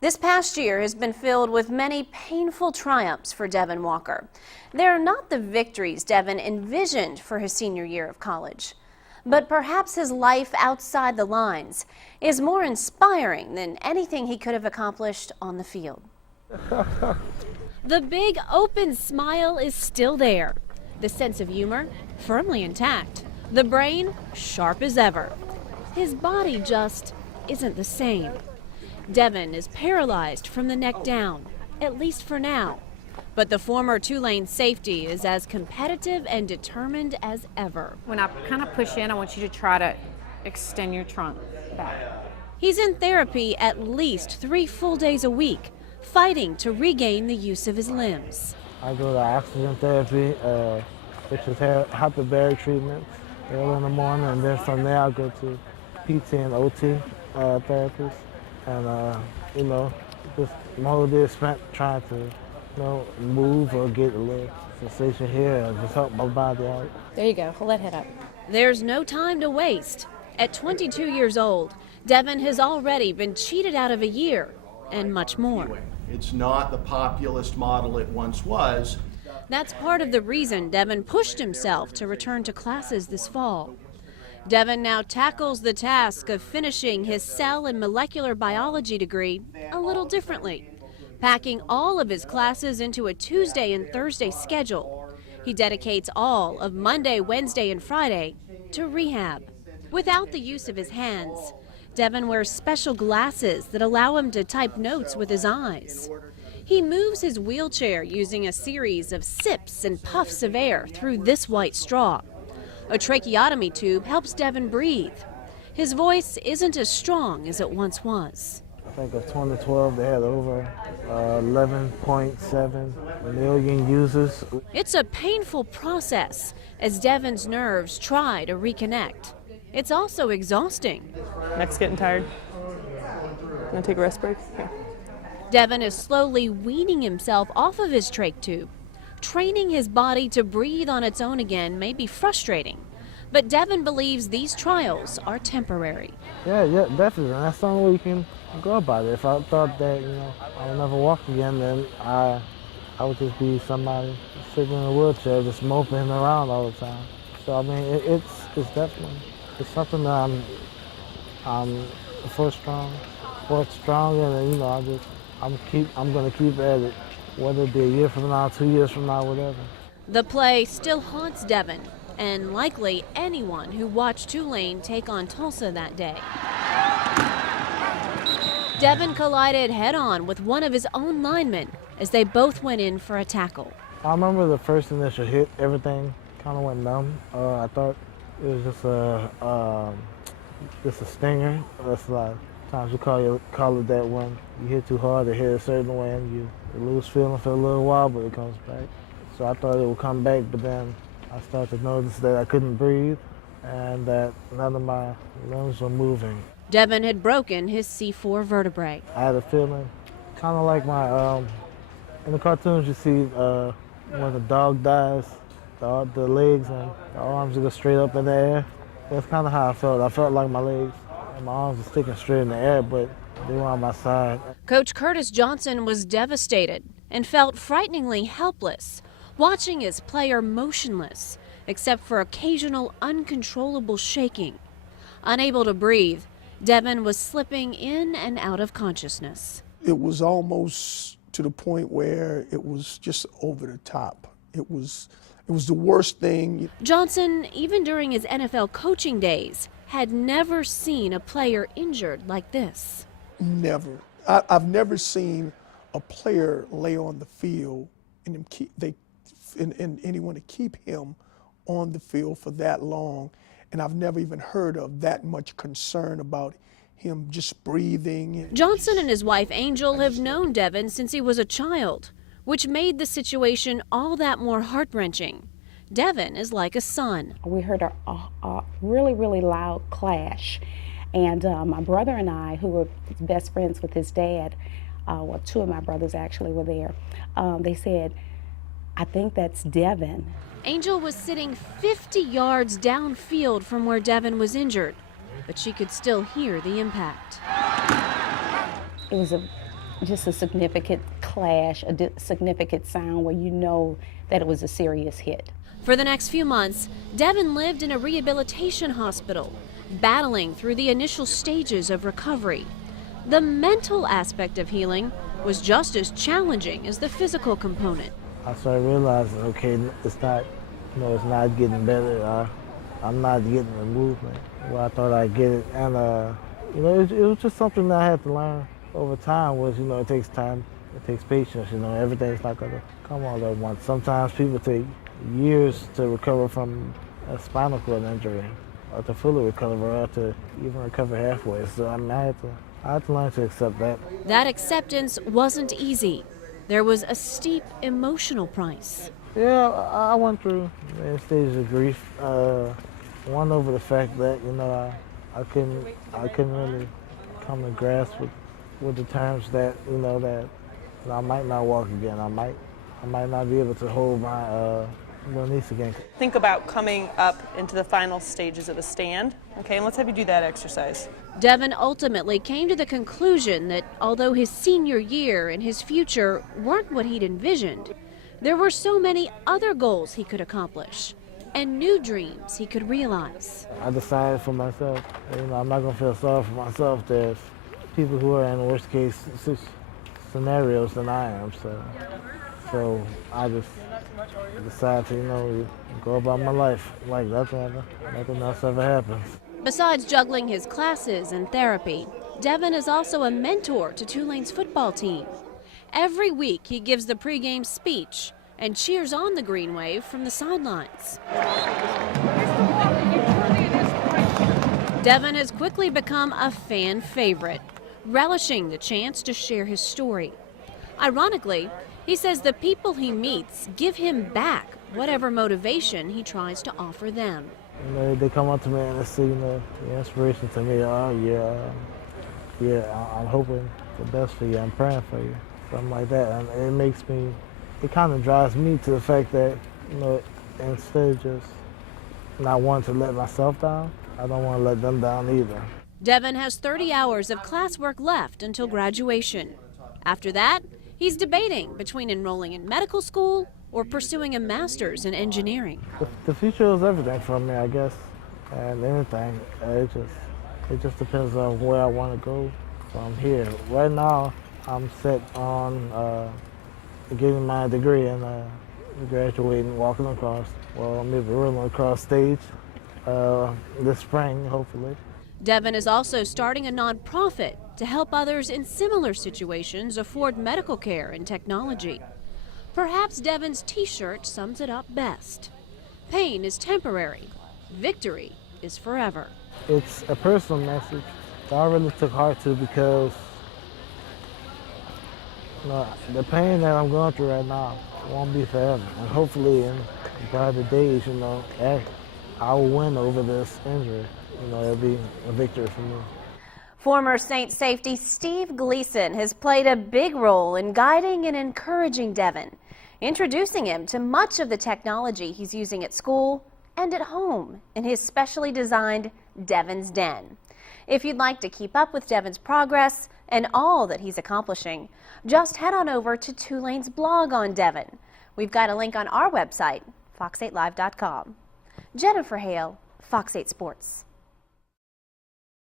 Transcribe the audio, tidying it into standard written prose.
This past year has been filled with many painful triumphs for Devin Walker. They're not the victories Devin envisioned for his senior year of college. But perhaps his life outside the lines is more inspiring than anything he could have accomplished on the field. The big open smile is still there. The sense of humor firmly intact. The brain sharp as ever. His body just isn't the same. Devin is paralyzed from the neck down, at least for now. But the former Tulane safety is as competitive and determined as ever. When I kind of push in, I want you to try to extend your trunk back. He's in therapy at least 3 full days a week, fighting to regain the use of his limbs. I go to oxygen therapy, which is hyperbaric treatment early in the morning, and then from there I go to PT and OT therapies. And, just my whole day is spent trying to, move or get a little sensation here and just help my body out. There you go. Hold that head up. There's no time to waste. At 22 years old, Devin has already been cheated out of a year and much more. It's not the populist model it once was. That's part of the reason Devin pushed himself to return to classes this fall. Devin now tackles the task of finishing his cell and molecular biology degree a little differently, packing all of his classes into a Tuesday and Thursday schedule. He dedicates all of Monday, Wednesday, and Friday to rehab. Without the use of his hands, Devin wears special glasses that allow him to type notes with his eyes. He moves his wheelchair using a series of sips and puffs of air through this white straw. A tracheotomy tube helps Devin breathe. His voice isn't as strong as it once was. I think of 2012, they had over 11.7 million users. It's a painful process as Devin's nerves try to reconnect. It's also exhausting. Neck's getting tired. Gonna take a rest break? Here. Devin is slowly weaning himself off of his trach tube. Training his body to breathe on its own again may be frustrating, but Devin believes these trials are temporary. Yeah, definitely. And that's the only way you can go about it. If I thought that, I would never walk again, then I would just be somebody sitting in a wheelchair, just moping around all the time. So I mean, it's definitely something that I'm strong, and I'm gonna keep at it. Whether it be a year from now, 2 years from now, whatever. The play still haunts Devin, and likely anyone who watched Tulane take on Tulsa that day. Devin collided head-on with one of his own linemen as they both went in for a tackle. I remember the first initial hit, everything kind of went numb. I thought it was just a stinger. That's like times we call it that when you hit too hard, it hit a certain way, and you lose feeling for a little while, but it comes back. So I thought it would come back, but then I started to notice that I couldn't breathe and that none of my limbs were moving. Devin had broken his C4 vertebrae. I had a feeling, kind of like in the cartoons you see when the dog dies, the legs and the arms go straight up in the air. That's kind of how I felt. I felt like my legs and my arms were sticking straight in the air, but they were on my side. Coach Curtis Johnson was devastated and felt frighteningly helpless, watching his player motionless, except for occasional uncontrollable shaking. Unable to breathe, Devin was slipping in and out of consciousness. It was almost to the point where it was just over the top. It was the worst thing. Johnson, even during his NFL coaching days, had never seen a player injured like this. Never. I've never seen a player lay on the field and anyone to keep him on the field for that long. And I've never even heard of that much concern about him just breathing. Johnson and his wife Angel have known Devin since he was a child, which made the situation all that more heart-wrenching. Devin is like a son. We heard a really, really loud clash. And my brother and I, who were best friends with his dad, well, 2 of my brothers actually were there, they said, "I think that's Devin." Angel was sitting 50 yards downfield from where Devin was injured, but she could still hear the impact. It was a just a significant clash, a significant sound where you know that it was a serious hit. For the next few months, Devin lived in a rehabilitation hospital, battling through the initial stages of recovery. The mental aspect of healing was just as challenging as the physical component. I started realizing, okay, it's not, it's not getting better. I'm not getting the movement where I thought I'd get it. And, it was just something that I had to learn over time was, it takes time, it takes patience, everything's not gonna come all at once. Sometimes people take years to recover from a spinal cord injury, or to fully recover, or to even recover halfway. So I had to learn to accept that. That acceptance wasn't easy. There was a steep emotional price. Yeah, I went through stages of grief. One over the fact that I couldn't really come to grasp with the terms that that I might not walk again. I might not be able to hold my little niece again. Think about coming up into the final stages of a stand. Okay, and let's have you do that exercise. Devin ultimately came to the conclusion that although his senior year and his future weren't what he'd envisioned, there were so many other goals he could accomplish and new dreams he could realize. I decided for myself, I'm not going to feel sorry for myself. There's people who are in worse case scenarios than I am. So I just decided to, go about my life like nothing else ever happens. Besides juggling his classes and therapy, Devin is also a mentor to Tulane's football team. Every week he gives the pregame speech and cheers on the Green Wave from the sidelines. Devin has quickly become a fan favorite, relishing the chance to share his story. Ironically, he says the people he meets give him back whatever motivation he tries to offer them. They come up to me and they say, the inspiration to me, I'm hoping the best for you, I'm praying for you, something like that. And it kind of drives me to the fact that, instead of just not wanting to let myself down, I don't want to let them down either. Devin has 30 hours of classwork left until graduation. After that, he's debating between enrolling in medical school or pursuing a master's in engineering. The future is everything for me, I guess, and anything. It just depends on where I want to go from here. Right now, I'm set on getting my degree and graduating, walking across, maybe rolling across stage this spring, hopefully. Devin is also starting a nonprofit to help others in similar situations afford medical care and technology. Perhaps Devin's t-shirt sums it up best. Pain is temporary. Victory is forever. It's a personal message that I really took heart to because the pain that I'm going through right now won't be forever. And hopefully in brighter days, I will win over this injury. It'll be a victory for me. Former Saints safety Steve Gleason has played a big role in guiding and encouraging Devin, introducing him to much of the technology he's using at school and at home in his specially designed Devin's Den. If you'd like to keep up with Devin's progress and all that he's accomplishing, just head on over to Tulane's blog on Devin. We've got a link on our website, fox8live.com. Jennifer Hale, Fox 8 Sports.